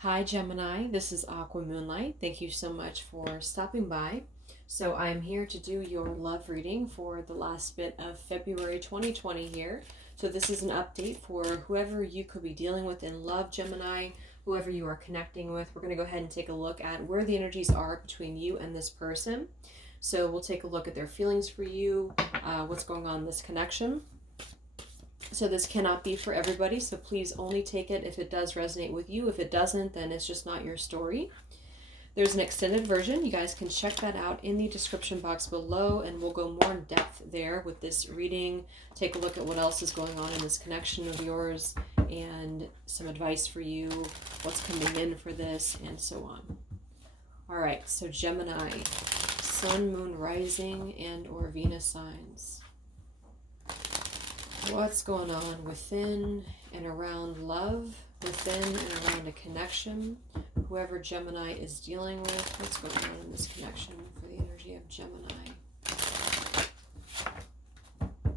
Hi Gemini, this is Aqua Moonlight. Thank you so much for stopping by. So I'm here to do your love reading for the last bit of February 2020 here. So this is an update for whoever you could be dealing with in love, Gemini, whoever you are connecting with. We're going to go ahead and take a look at where the energies are between you and this person. So we'll take a look at their feelings for you, what's going on in this connection. So this cannot be for everybody, so please only take it if it does resonate with you. If it doesn't, then it's just not your story. There's an extended version. You guys can check that out in the description box below, and we'll go more in depth there with this reading. Take a look at what else is going on in this connection of yours, and some advice for you, what's coming in for this, and so on. All right, so Gemini, Sun, Moon, Rising, and or Venus signs. What's going on within and around love, within and around a connection? Whoever Gemini is dealing with, what's going on in this connection for the energy of Gemini?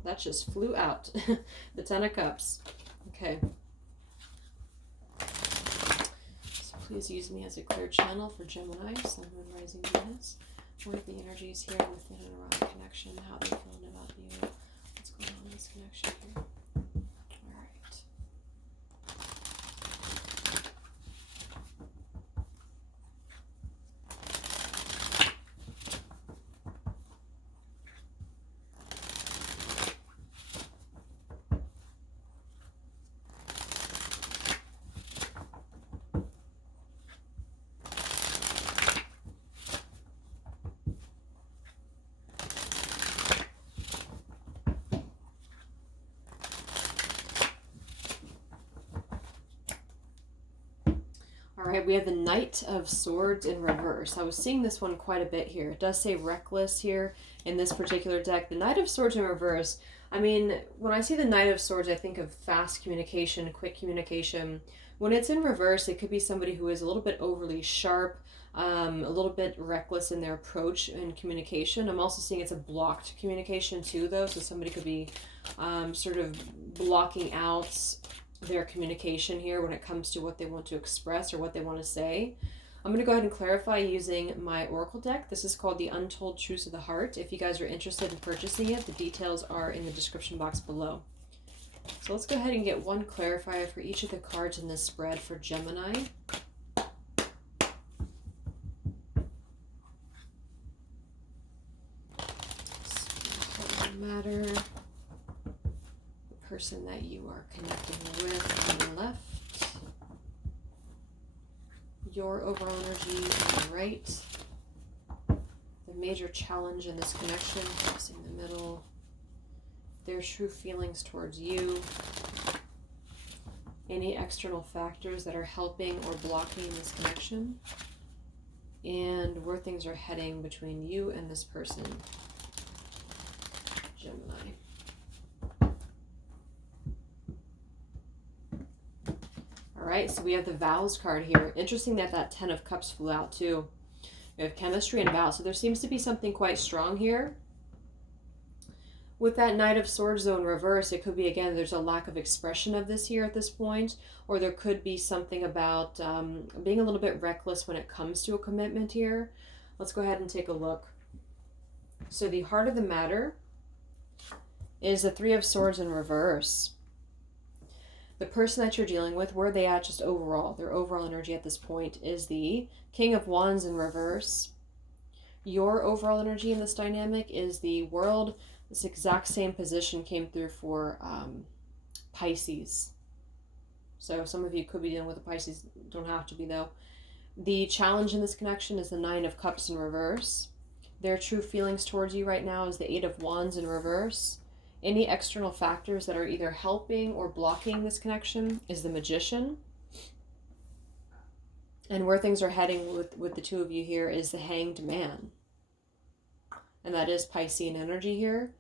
That just flew out. The Ten of Cups. Okay. So please use me as a clear channel for Gemini, Sun, Moon, Rising, Venus. What are the energies here within and around a connection? How are they feeling about you? What's going on in this connection here? All right. All right, we have the Knight of Swords in reverse. I was seeing this one quite a bit here. It does say reckless here in this particular deck. The Knight of Swords in reverse, I mean, when I see the Knight of Swords, I think of fast communication, quick communication. When it's in reverse, it could be somebody who is a little bit overly sharp, a little bit reckless in their approach in communication. I'm also seeing it's a blocked communication too, though, so somebody could be sort of blocking out their communication here when it comes to what they want to express or what they want to say. I'm going to go ahead and clarify using my Oracle deck. This is called the Untold Truths of the Heart. If you guys are interested in purchasing it, the details are in the description box below. So let's go ahead and get one clarifier for each of the cards in this spread for Gemini. Matter. Person that you are connecting with on the left, your overall energy on the right, the major challenge in this connection, crossing the middle, their true feelings towards you, any external factors that are helping or blocking this connection, and where things are heading between you and this person, Gemini. Alright, so we have the vows card here. Interesting that that Ten of Cups flew out too. We have chemistry and vows. So there seems to be something quite strong here. With that Knight of Swords though in reverse, it could be, again, there's a lack of expression of this here at this point. Or there could be something about being a little bit reckless when it comes to a commitment here. Let's go ahead and take a look. So the heart of the matter is the Three of Swords in reverse. The person that you're dealing with, where are they at just overall? Their overall energy at this point is the King of Wands in reverse. Your overall energy in this dynamic is the World. This exact same position came through for Pisces. So some of you could be dealing with a Pisces, don't have to be though. The challenge in this connection is the Nine of Cups in reverse. Their true feelings towards you right now is the Eight of Wands in reverse. Any external factors that are either helping or blocking this connection is the Magician. And where things are heading with the two of you here is the Hanged Man. And that is Piscean energy here.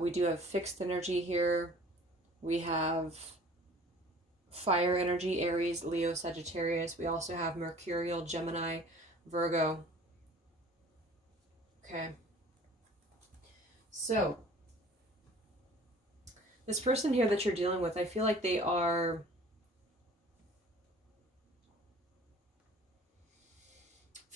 We do have fixed energy here. We have fire energy, Aries, Leo, Sagittarius. We also have Mercurial, Gemini, Virgo. Okay. So this person here that you're dealing with, I feel like they are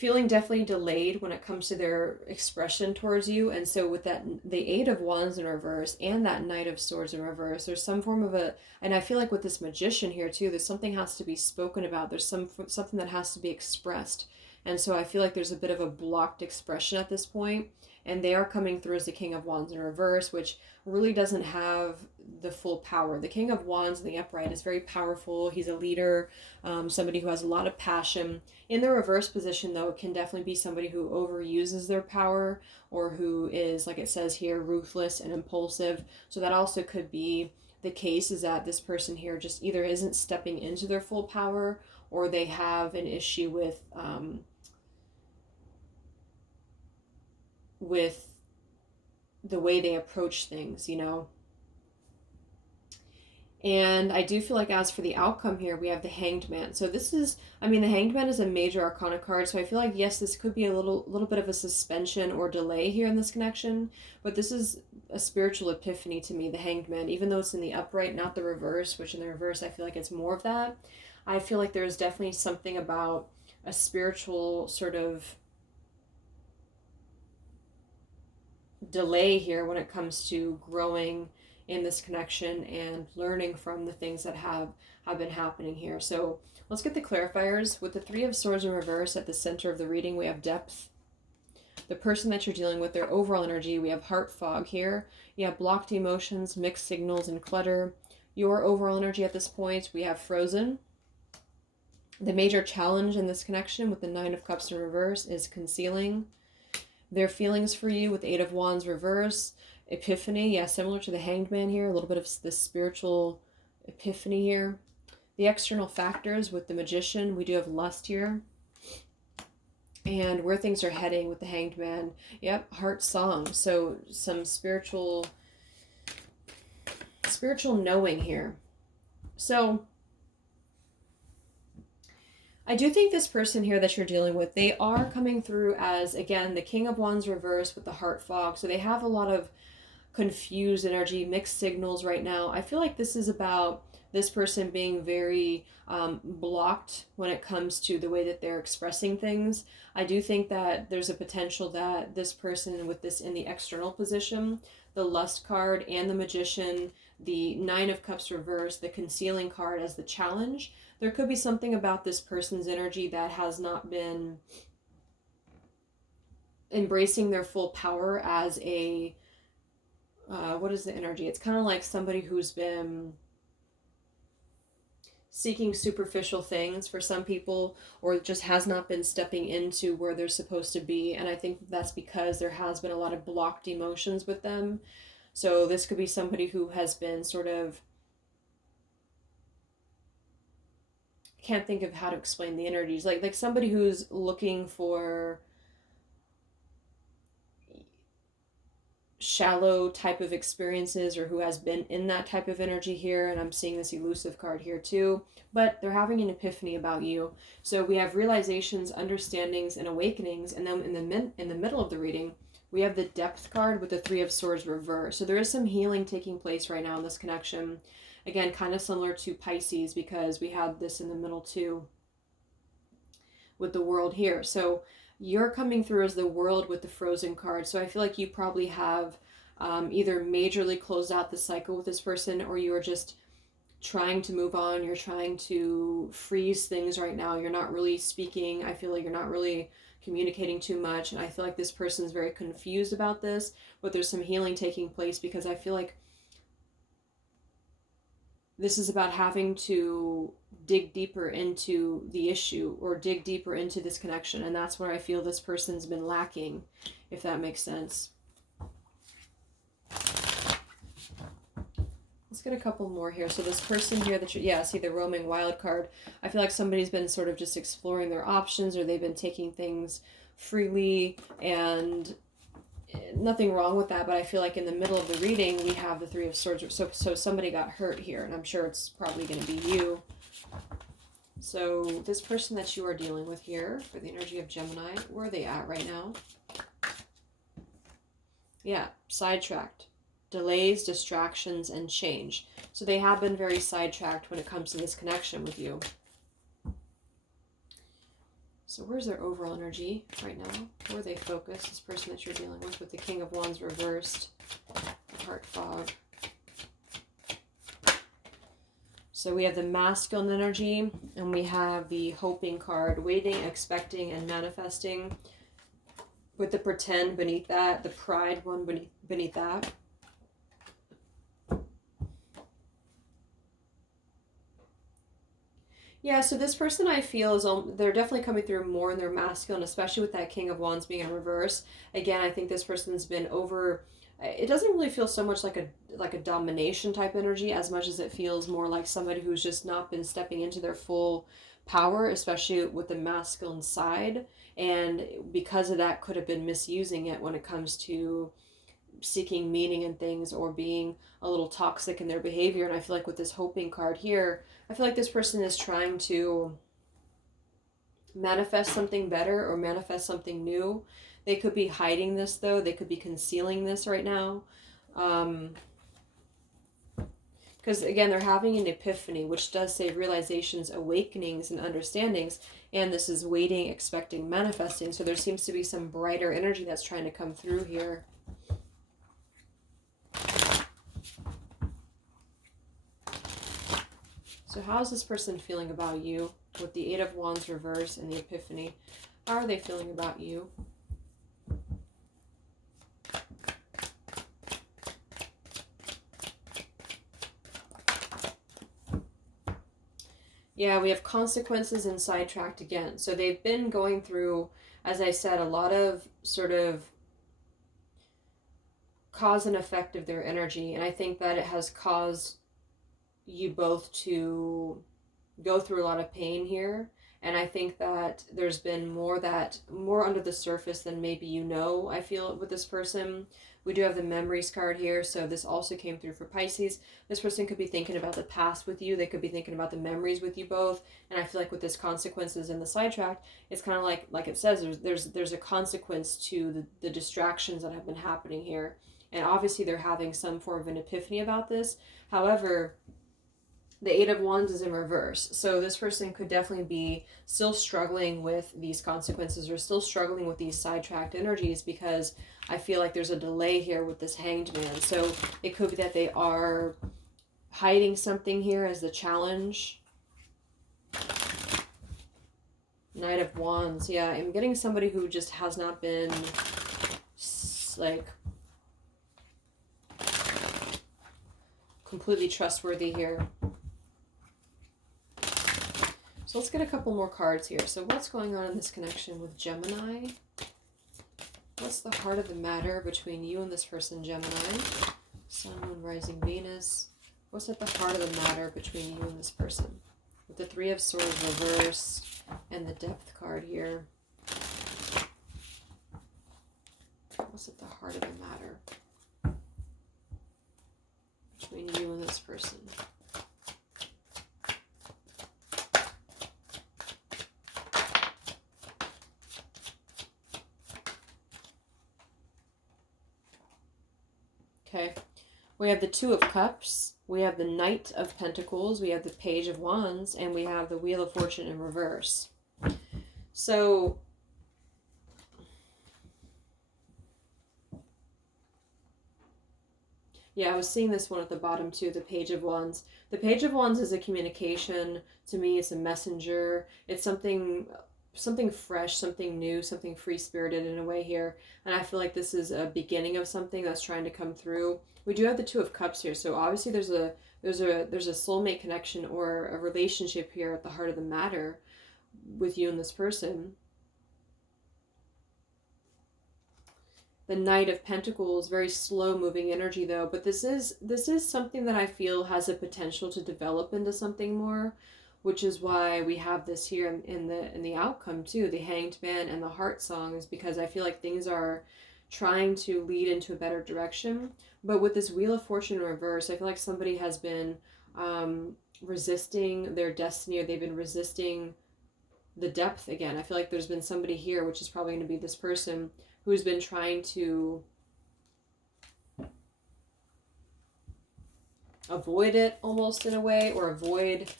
feeling definitely delayed when it comes to their expression towards you. And so with that, the Eight of Wands in reverse and that Knight of Swords in reverse, there's some form of a, and I feel like with this Magician here too, there's something has to be spoken about. There's something that has to be expressed. And so I feel like there's a bit of a blocked expression at this point. And they are coming through as the King of Wands in reverse, which really doesn't have the full power. The King of Wands in the upright is very powerful. He's a leader, somebody who has a lot of passion. In the reverse position, though, it can definitely be somebody who overuses their power, or who is, like it says here, ruthless and impulsive. So that also could be the case, is that this person here just either isn't stepping into their full power, or they have an issue with the way they approach things, you know. And I do feel like as for the outcome here, we have the Hanged Man. So this is, I mean, the Hanged Man is a major arcana card. So I feel like, yes, this could be a little bit of a suspension or delay here in this connection. But this is a spiritual epiphany to me, the Hanged Man. Even though it's in the upright, not the reverse, which in the reverse, I feel like it's more of that. I feel like there's definitely something about a spiritual sort of delay here when it comes to growing in this connection and learning from the things that have been happening here. So let's get the clarifiers. With the Three of Swords in reverse at the center of the reading, we have depth. The person that you're dealing with, their overall energy, we have heart fog here. You have blocked emotions, mixed signals, and clutter. Your overall energy at this point, we have frozen. The major challenge in this connection with the Nine of Cups in reverse is concealing their feelings for you with Eight of Wands reverse. Epiphany, yeah, similar to the Hanged Man here, a little bit of this spiritual epiphany here. The external factors with the Magician, we do have lust here. And where things are heading with the Hanged Man, yep, heart song. So some spiritual knowing here. So I do think this person here that you're dealing with, they are coming through as, again, the King of Wands reverse with the heart fog. So they have a lot of confused energy, mixed signals right now. I feel like this is about this person being very blocked when it comes to the way that they're expressing things. I do think that there's a potential that this person with this in the external position, the Lust card and the Magician, the Nine of Cups reverse, the Concealing card as the challenge, there could be something about this person's energy that has not been embracing their full power as a what is the energy? It's kind of like somebody who's been seeking superficial things for some people, or just has not been stepping into where they're supposed to be. And I think that's because there has been a lot of blocked emotions with them. So this could be somebody who has been sort of, can't think of how to explain the energies, like somebody who's looking for shallow type of experiences, or who has been in that type of energy here. And I'm seeing this elusive card here too, but they're having an epiphany about you. So we have realizations, understandings, and awakenings. And then in the middle of the reading, we have the Depth card with the Three of Swords reverse. So there is some healing taking place right now in this connection. Again, kind of similar to Pisces, because we had this in the middle too with the World here. So you're coming through as the World with the Frozen card. So I feel like you probably have either majorly closed out the cycle with this person, or you are just trying to move on. You're trying to freeze things right now. You're not really speaking. I feel like you're not really communicating too much. And I feel like this person is very confused about this, but there's some healing taking place, because I feel like this is about having to dig deeper into the issue, or dig deeper into this connection. And that's where I feel this person's been lacking, if that makes sense. Let's get a couple more here. So this person here that see the Roaming Wild card. I feel like somebody's been sort of just exploring their options, or they've been taking things freely, and nothing wrong with that. But I feel like in the middle of the reading, we have the Three of Swords. So somebody got hurt here, and I'm sure it's probably going to be you. So this person that you are dealing with here for the energy of Gemini, where are they at right now? Yeah, sidetracked. Delays, distractions, and change. So they have been very sidetracked when it comes to this connection with you. So where's their overall energy right now? Where are they focused? This person that you're dealing with the King of Wands reversed, the heart fog. So we have the masculine energy, and we have the hoping card, waiting, expecting, and manifesting, with the pretend beneath that, the pride one beneath that. Yeah, so this person I feel is, they're definitely coming through more in their masculine, especially with that King of Wands being in reverse. Again, I think this person's been over, it doesn't really feel so much like a domination type energy as much as it feels more like somebody who's just not been stepping into their full power, especially with the masculine side. And because of that, could have been misusing it when it comes to seeking meaning in things or being a little toxic in their behavior. And I feel like with this hoping card here, I feel like this person is trying to manifest something better or manifest something new. They could be hiding this though. They could be concealing this right now. Because again, they're having an epiphany, which does say realizations, awakenings, and understandings. And this is waiting, expecting, manifesting. So there seems to be some brighter energy that's trying to come through here. So how is this person feeling about you with the Eight of Wands reverse and the Epiphany? How are they feeling about you? Yeah, we have consequences and sidetracked again. So they've been going through, as I said, a lot of sort of cause and effect of their energy. And I think that it has caused you both to go through a lot of pain here. And I think that there's been more under the surface than maybe you know. I feel with this person. We do have the memories card here, so this also came through for Pisces. This person could be thinking about the past with you. They could be thinking about the memories with you both. And I feel like with this consequences and the sidetrack, it's kind of like it says, there's a consequence to the distractions that have been happening here. And obviously they're having some form of an epiphany about this. However, the Eight of Wands is in reverse. So this person could definitely be still struggling with these consequences or still struggling with these sidetracked energies, because I feel like there's a delay here with this Hanged Man. So it could be that they are hiding something here as the challenge. Knight of Wands. Yeah, I'm getting somebody who just has not been like completely trustworthy here. So let's get a couple more cards here. So what's going on in this connection with Gemini? What's the heart of the matter between you and this person, Gemini? Sun, Moon, Rising, Venus. What's at the heart of the matter between you and this person? With the Three of Swords reverse and the Depth card here. What's at the heart of the matter between you and this person? Okay, we have the Two of Cups, we have the Knight of Pentacles, we have the Page of Wands, and we have the Wheel of Fortune in reverse. So, yeah, I was seeing this one at the bottom too, the Page of Wands. The Page of Wands is a communication. To me, it's a messenger. It's something fresh, something new, something free-spirited in a way here. And I feel like this is a beginning of something that's trying to come through. We do have the Two of Cups here, so obviously there's a soulmate connection or a relationship here at the heart of the matter with you and this person. The Knight of Pentacles, very slow-moving energy though, but this is something that I feel has a potential to develop into something more, which is why we have this here in the outcome too, the Hanged Man and the Heart Song, is because I feel like things are trying to lead into a better direction. But with this Wheel of Fortune in reverse, I feel like somebody has been resisting their destiny, or they've been resisting the depth again. I feel like there's been somebody here, which is probably going to be this person, who's been trying to avoid it almost in a way, or avoid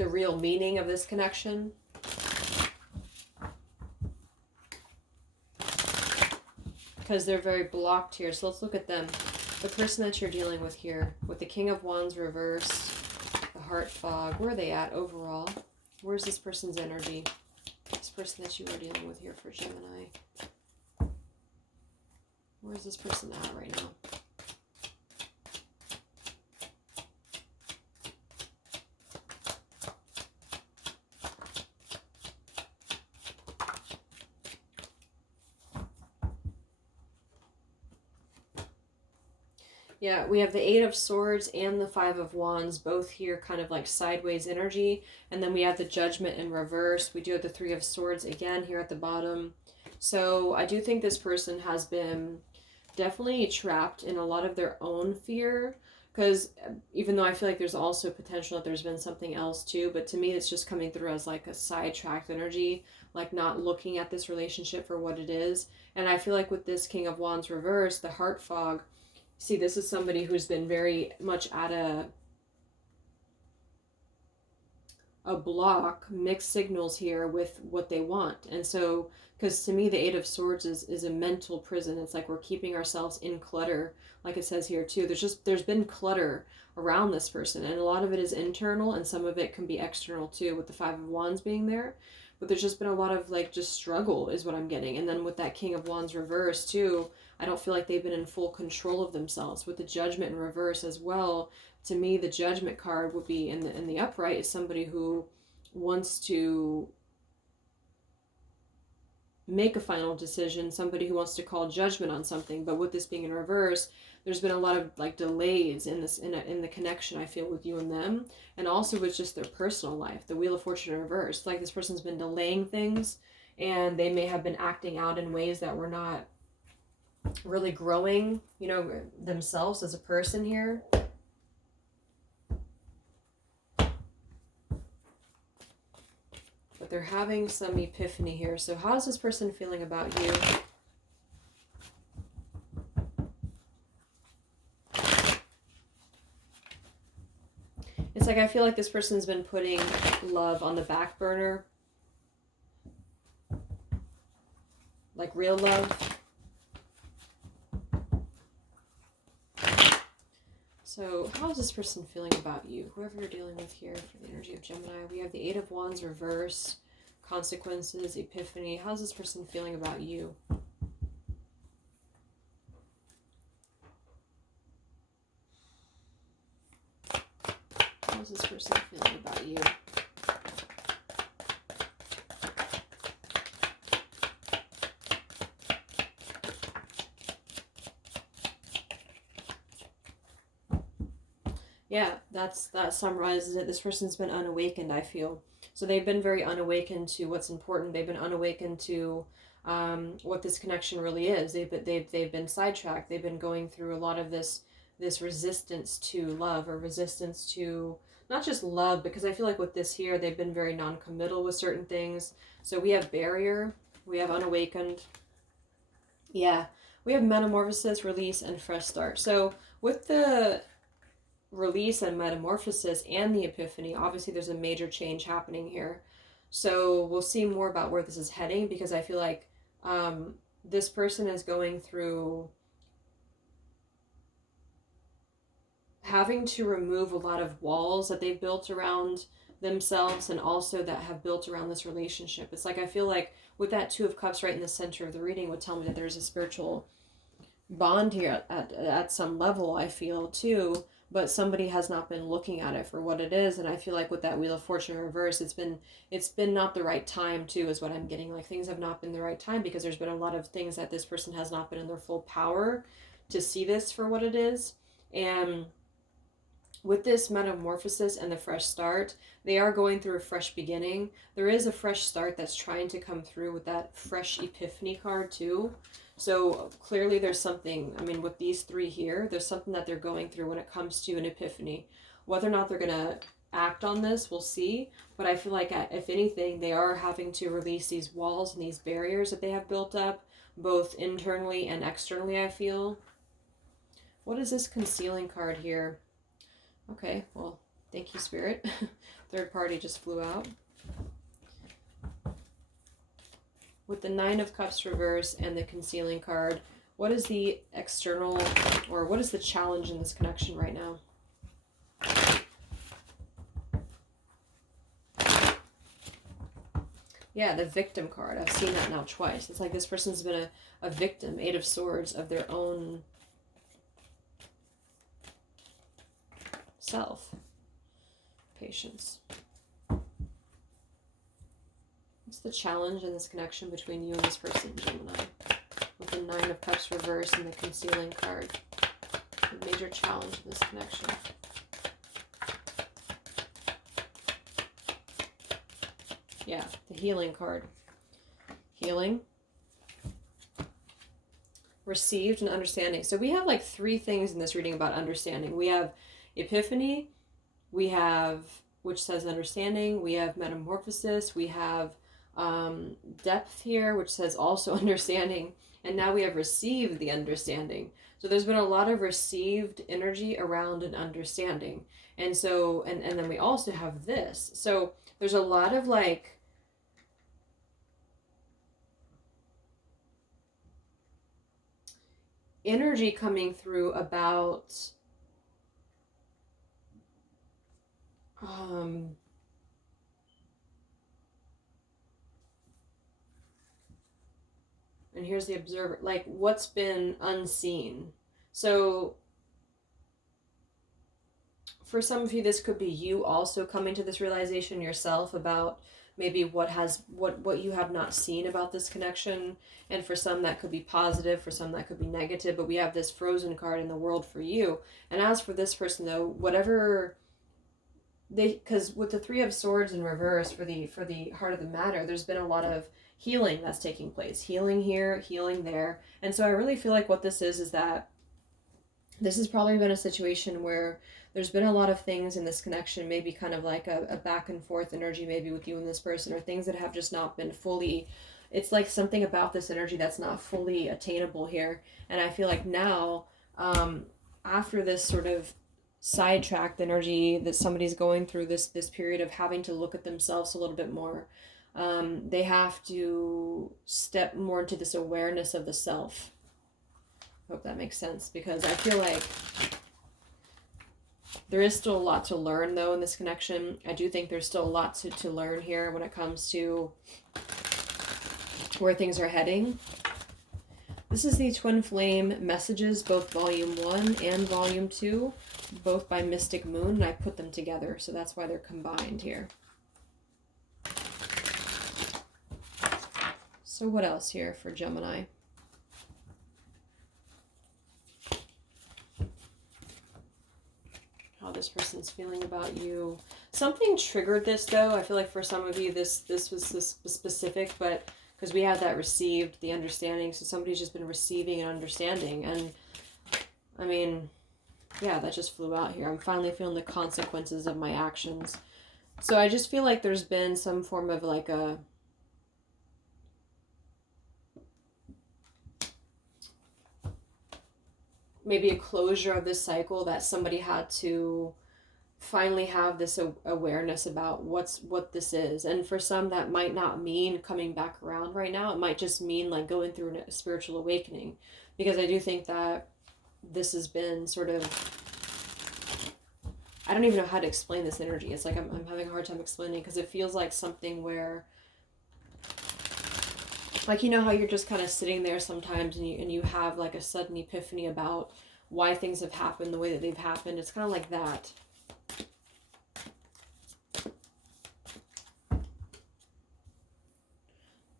the real meaning of this connection. Because they're very blocked here. So let's look at them. The person that you're dealing with here, with the King of Wands reversed, the heart fog, where are they at overall? Where's this person's energy? This person that you are dealing with here for Gemini. Where's this person at right now? Yeah, we have the Eight of Swords and the Five of Wands, both here kind of like sideways energy. And then we have the Judgment in reverse. We do have the Three of Swords again here at the bottom. So I do think this person has been definitely trapped in a lot of their own fear. Because even though I feel like there's also potential that there's been something else too, but to me it's just coming through as like a sidetracked energy, like not looking at this relationship for what it is. And I feel like with this King of Wands reverse, the heart fog, see, this is somebody who's been very much at a block, mixed signals here with what they want. And so, because to me, the Eight of Swords is a mental prison. It's like we're keeping ourselves in clutter, like it says here too. There's been clutter around this person, and a lot of it is internal, and some of it can be external too, with the Five of Wands being there. But there's just been a lot of like just struggle is what I'm getting. And then with that King of Wands reverse too, I don't feel like they've been in full control of themselves. With the Judgment in reverse as well, to me the Judgment card would be in the upright is somebody who wants to make a final decision, somebody who wants to call judgment on something. But with this being in reverse, there's been a lot of like delays in this in the connection I feel with you and them, and also with just their personal life. The Wheel of Fortune in reverse, like this person's been delaying things, and they may have been acting out in ways that were not really growing, you know, themselves as a person here. But they're having some epiphany here. So how's this person feeling about you? It's like I feel like this person's been putting love on the back burner. Like real love. So how is this person feeling about you? Whoever you're dealing with here for the energy of Gemini. We have the Eight of Wands reverse, consequences, epiphany. How's this person feeling about you? How's this person feeling about you? Yeah, that summarizes it. This person's been unawakened, I feel. So they've been very unawakened to what's important. They've been unawakened to what this connection really is. They've been sidetracked. They've been going through a lot of this resistance to love, or resistance to not just love, because I feel like with this here, they've been very non-committal with certain things. So we have barrier, we have unawakened. Yeah, we have metamorphosis, release, and fresh start. So with the release and metamorphosis and the epiphany, obviously there's a major change happening here. So we'll see more about where this is heading, because I feel like this person is going through having to remove a lot of walls that they've built around themselves, and also that have built around this relationship. It's like I feel like with that Two of Cups right in the center of the reading would tell me that there's a spiritual bond here at some level, I feel too, but somebody has not been looking at it for what it is. And I feel like with that Wheel of Fortune reverse, it's been not the right time too, is what I'm getting. Like things have not been the right time, because there's been a lot of things that this person has not been in their full power to see this for what it is. And with this metamorphosis and the fresh start, they are going through a fresh beginning. There is a fresh start that's trying to come through with that fresh epiphany card too. So clearly there's something, I mean, with these three here, there's something that they're going through when it comes to an epiphany. Whether or not they're going to act on this, we'll see. But I feel like, if anything, they are having to release these walls and these barriers that they have built up, both internally and externally, I feel. What is this concealing card here? Okay, well, Thank you, Spirit. Third party just flew out. With the Nine of Cups reverse and the concealing card, what is the external, or what is the challenge in this connection right now? Yeah, the victim card. I've seen that now twice. It's like this person's been a victim, Eight of Swords, of their own self. Patience. What's the challenge in this connection between you and this person, Gemini? With the Nine of Cups reverse and the concealing card. The major challenge in this connection. Yeah, the healing card. Healing. Received and understanding. So we have like three things in this reading about understanding. We have epiphany. We have, which says understanding. We have metamorphosis. We have depth here, which says also understanding. And now we have received the understanding. So there's been a lot of received energy around an understanding. And so, and then we also have this. So there's a lot of like, energy coming through about and here's the observer, like what's been unseen. So for some of you, this could be you also coming to this realization yourself about maybe what you have not seen about this connection. And for some that could be positive, for some that could be negative, but we have this frozen card in the world for you. And as for this person though, whatever because with the Three of Swords in reverse for the heart of the matter, there's been a lot of healing that's taking place. Healing here, healing there. And so I really feel like what this is that this has probably been a situation where there's been a lot of things in this connection, maybe kind of like a back and forth energy maybe with you and this person, or things that have just not been fully, it's like something about this energy that's not fully attainable here. And I feel like now, after this sort of sidetracked energy that somebody's going through this period of having to look at themselves a little bit more, they have to step more into this awareness of the self. Hope that makes sense, because I feel like there is still a lot to learn though in this connection. I do think there's still a lot to learn here when it comes to where things are heading. This is the Twin Flame Messages, both Volume 1 and Volume 2, both by Mystic Moon, and I put them together, so that's why they're combined here. So what else here for Gemini? How this person's feeling about you. Something triggered this though. I feel like for some of you this was specific, but because we had that received, the understanding, so somebody's just been receiving and understanding. And I mean, yeah, that just flew out here. I'm finally feeling the consequences of my actions. So I just feel like there's been some form of like a maybe a closure of this cycle, that somebody had to finally have this awareness about what this is. And for some that might not mean coming back around right now. It might just mean like going through a spiritual awakening, because I do think that this has been sort of, I don't even know how to explain this energy. It's like I'm having a hard time explaining, because it feels like something where, like, you know how you're just kind of sitting there sometimes and you have like a sudden epiphany about why things have happened the way that they've happened. It's kind of like that.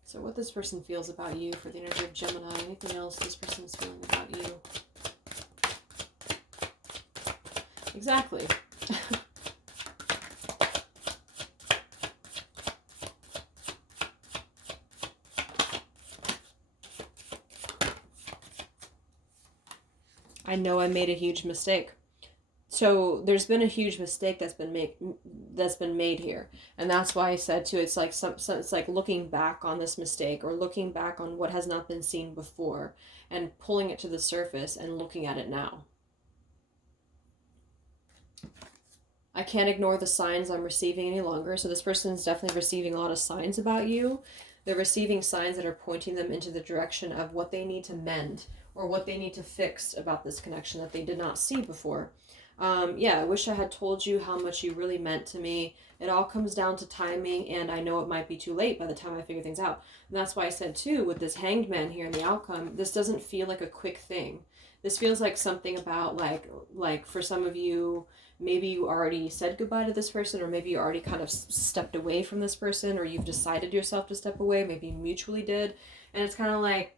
So what this person feels about you for the energy of Gemini. Anything else this person is feeling about you? Exactly. I know I made a huge mistake. So there's been a huge mistake that's been made here, and that's why I said too. It's like it's like looking back on this mistake, or looking back on what has not been seen before, and pulling it to the surface and looking at it now. I can't ignore the signs I'm receiving any longer. So this person is definitely receiving a lot of signs about you. They're receiving signs that are pointing them into the direction of what they need to mend or what they need to fix about this connection that they did not see before. Yeah, I wish I had told you how much you really meant to me. It all comes down to timing, and I know it might be too late by the time I figure things out. And that's why I said, too, with this Hanged Man here in the outcome, this doesn't feel like a quick thing. This feels like something about, like for some of you, maybe you already said goodbye to this person, or maybe you already kind of stepped away from this person, or you've decided yourself to step away, maybe you mutually did. And it's kind of like,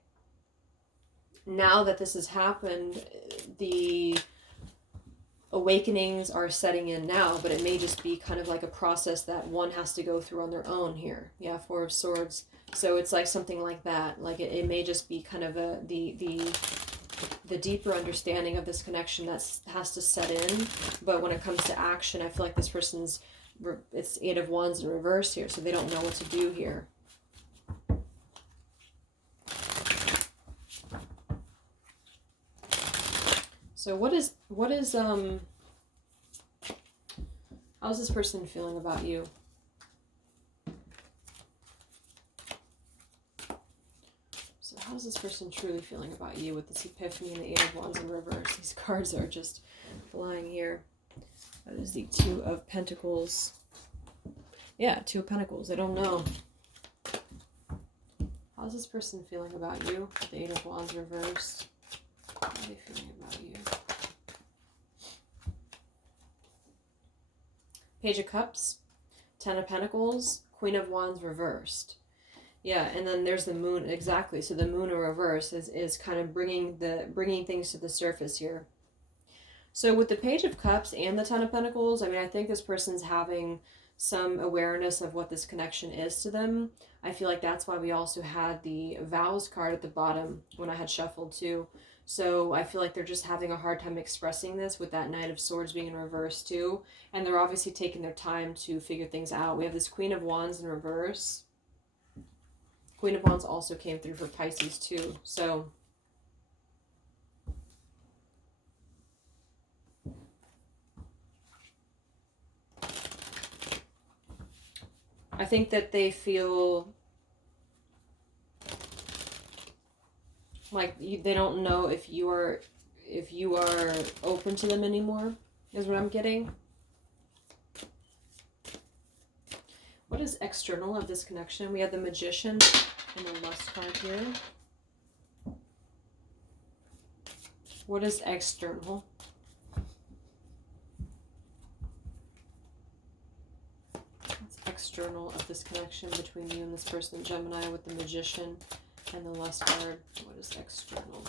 now that this has happened, the awakenings are setting in now, but it may just be kind of like a process that one has to go through on their own here. Yeah, Four of Swords. So it's like something like that. Like it may just be kind of the deeper understanding of this connection that has to set in. But when it comes to action, I feel like this person's, it's Eight of Wands in reverse here, so they don't know what to do here. So how's this person feeling about you? So how's this person truly feeling about you with this Epiphany and the Eight of Wands in reverse? These cards are just flying here. That is the Two of Pentacles. Yeah, Two of Pentacles. I don't know. How's this person feeling about you? The Eight of Wands reversed. How are they feeling about you? Page of Cups, Ten of Pentacles, Queen of Wands reversed. Yeah, and then there's the Moon, exactly. So the Moon in reverse is kind of bringing things to the surface here. So with the Page of Cups and the Ten of Pentacles, I mean, I think this person's having some awareness of what this connection is to them. I feel like that's why we also had the Vows card at the bottom when I had shuffled too. So I feel like they're just having a hard time expressing this with that Knight of Swords being in reverse too. And they're obviously taking their time to figure things out. We have this Queen of Wands in reverse. Queen of Wands also came through for Pisces too. So I think that they feel like they don't know if you are open to them anymore, is what I'm getting. What is external of this connection? We have the Magician and the Lust card here. What is external? What's external of this connection between you and this person, Gemini, with the Magician and the Lust card? What is external?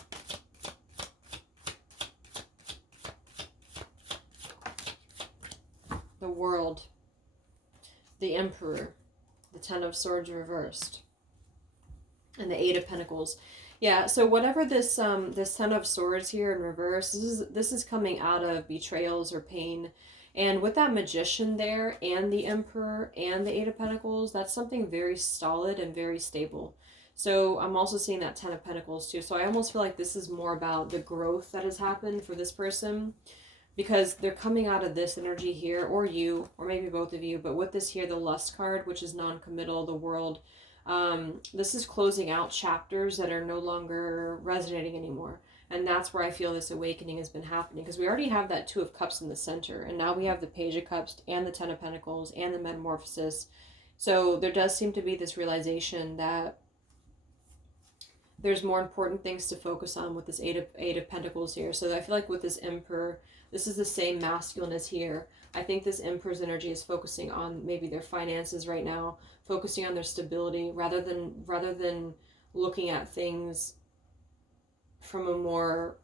The World, the Emperor, the Ten of Swords reversed, and the Eight of Pentacles. Yeah, so whatever this this Ten of Swords here in reverse, this is coming out of betrayals or pain. And with that Magician there and the Emperor and the Eight of Pentacles, that's something very solid and very stable. So I'm also seeing that Ten of Pentacles too. So I almost feel like this is more about the growth that has happened for this person, because they're coming out of this energy here, or you, or maybe both of you. But with this here, the Lust card, which is non-committal, the World, this is closing out chapters that are no longer resonating anymore. And that's where I feel this awakening has been happening, because we already have that Two of Cups in the center, and now we have the Page of Cups and the Ten of Pentacles and the Metamorphosis. So there does seem to be this realization that there's more important things to focus on with this Eight of Pentacles here. So I feel like with this Emperor, this is the same masculine as here. I think this Emperor's energy is focusing on maybe their finances right now, focusing on their stability, rather than looking at things from a more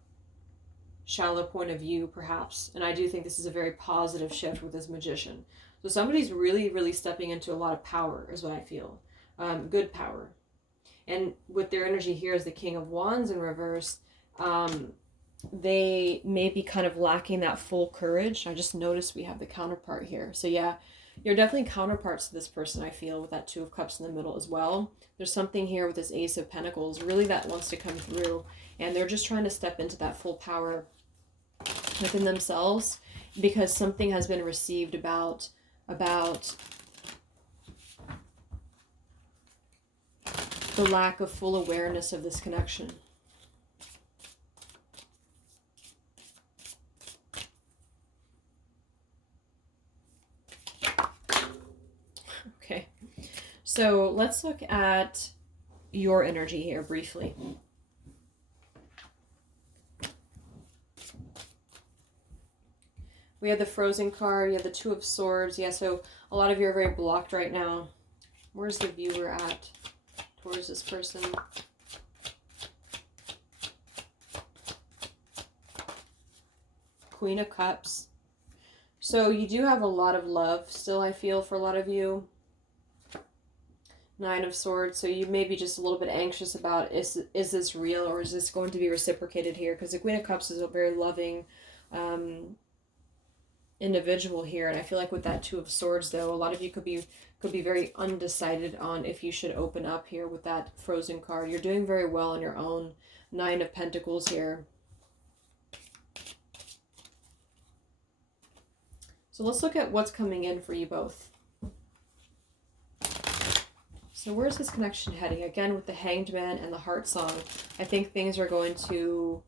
shallow point of view, perhaps. And I do think this is a very positive shift with this Magician. So somebody's really, really stepping into a lot of power, is what I feel. Good power. And with their energy here as the King of Wands in reverse, they may be kind of lacking that full courage. I just noticed we have the counterpart here. So yeah, you're definitely counterparts to this person, I feel, with that Two of Cups in the middle as well. There's something here with this Ace of Pentacles really that wants to come through, and they're just trying to step into that full power. within themselves, because something has been received about the lack of full awareness of this connection. Okay, so let's look at your energy here briefly. We have the Frozen card, you have the Two of Swords. Yeah, so a lot of you are very blocked right now. Where's the viewer at towards this person? Queen of Cups. So you do have a lot of love still, I feel, for a lot of you. Nine of Swords. So you may be just a little bit anxious about, is this real, or is this going to be reciprocated here? Because the Queen of Cups is a very loving individual here, and I feel like with that Two of Swords, though, a lot of you could be very undecided on if you should open up here with that Frozen card. You're doing very well on your own. Nine of Pentacles here. So let's look at what's coming in for you both. So where's this connection heading? Again, with the Hanged Man and the Heart Song, I think things are going to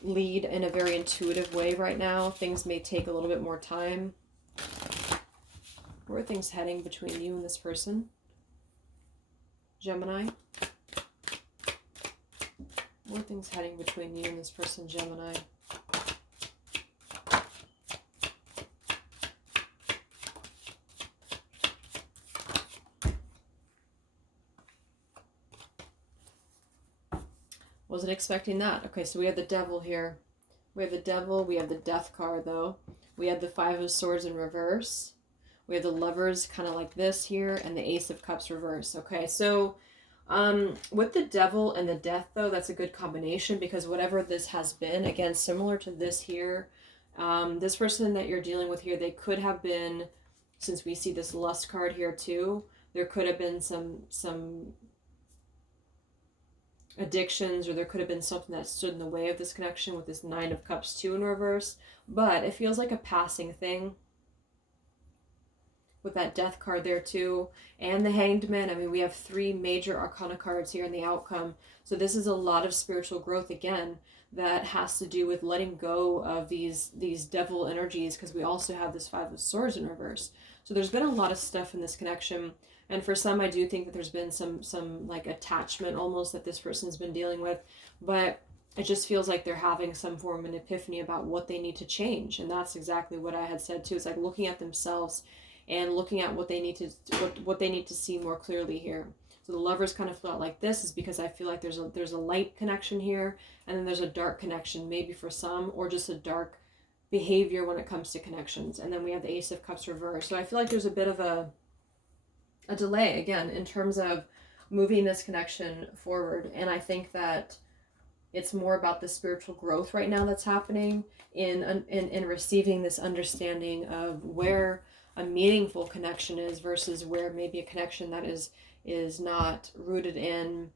lead in a very intuitive way right now. Things may take a little bit more time. Where are things heading between you and this person? Gemini. Where are things heading between you and this person, Gemini? Wasn't expecting that. Okay, so we have the Devil here. We have the Devil. We have the Death card, though. We have the Five of Swords in reverse. We have the Lovers kind of like this here, and the Ace of Cups reverse. Okay, so with the Devil and the Death, though, that's a good combination, because whatever this has been, again, similar to this here, this person that you're dealing with here, they could have been, since we see this Lust card here too, there could have been some addictions, or there could have been something that stood in the way of this connection with this Nine of Cups 2 in reverse, but it feels like a passing thing with that Death card there too, and the Hanged Man. I mean, we have three major arcana cards here in the outcome, so this is a lot of spiritual growth again that has to do with letting go of these devil energies, because we also have this Five of Swords in reverse. So there's been a lot of stuff in this connection. And for some, I do think that there's been some like attachment almost that this person's been dealing with, but it just feels like they're having some form of an epiphany about what they need to change. And that's exactly what I had said too. It's like looking at themselves and looking at what they need to see more clearly here. So the Lovers kind of flew out like this is because I feel like there's a light connection here, and then there's a dark connection maybe for some, or just a dark behavior when it comes to connections. And then we have the Ace of Cups reverse. So I feel like there's a bit of a delay again in terms of moving this connection forward, and I think that it's more about the spiritual growth right now that's happening in receiving this understanding of where a meaningful connection is versus where maybe a connection that is not rooted in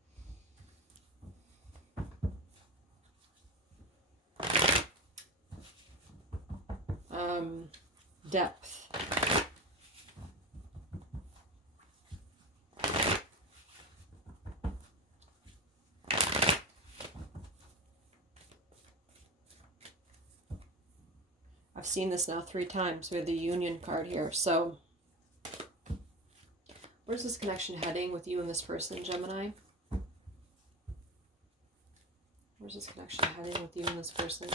depth. I've seen this now 3 times. We have the Union card here. So where's this connection heading with you and this person, Gemini? Where's this connection heading with you and this person?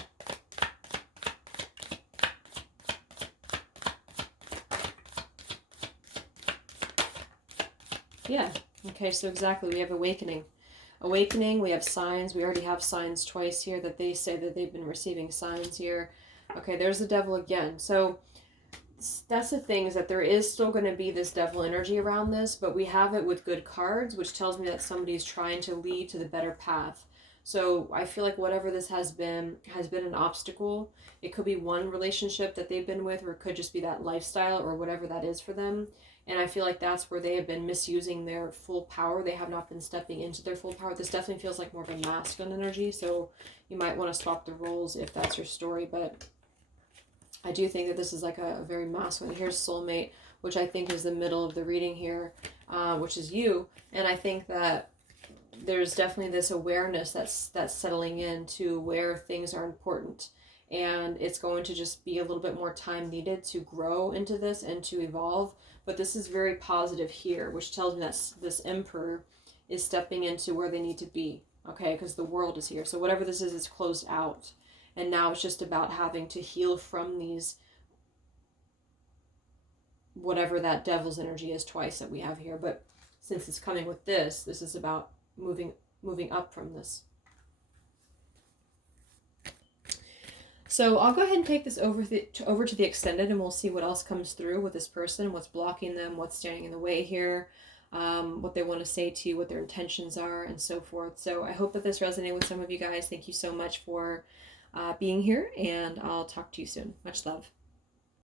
Yeah. Okay, so exactly. We have awakening. Awakening, we have signs. We already have signs twice here that they say that they've been receiving signs here. Okay, there's the Devil again. So that's the thing, is that there is still going to be this devil energy around this, but we have it with good cards, which tells me that somebody's trying to lead to the better path. So I feel like whatever this has been an obstacle. It could be one relationship that they've been with, or it could just be that lifestyle or whatever that is for them. And I feel like that's where they have been misusing their full power. They have not been stepping into their full power. This definitely feels like more of a masculine energy, so you might want to swap the roles if that's your story. But I do think that this is like a very masculine. Here's soulmate, which I think is the middle of the reading here, which is you. And I think that there's definitely this awareness that's settling into where things are important, and it's going to just be a little bit more time needed to grow into this and to evolve. But this is very positive here, which tells me that this emperor is stepping into where they need to be, okay, because the world is here. So whatever this is closed out, and now it's just about having to heal from these, whatever that devil's energy is twice that we have here. But since it's coming with this is about moving up from this. So I'll go ahead and take this over to the extended, and we'll see what else comes through with this person, what's blocking them, what's standing in the way here, what they want to say to you, what their intentions are, and so forth. So I hope that this resonated with some of you guys. Thank you so much for being here, and I'll talk to you soon. Much love.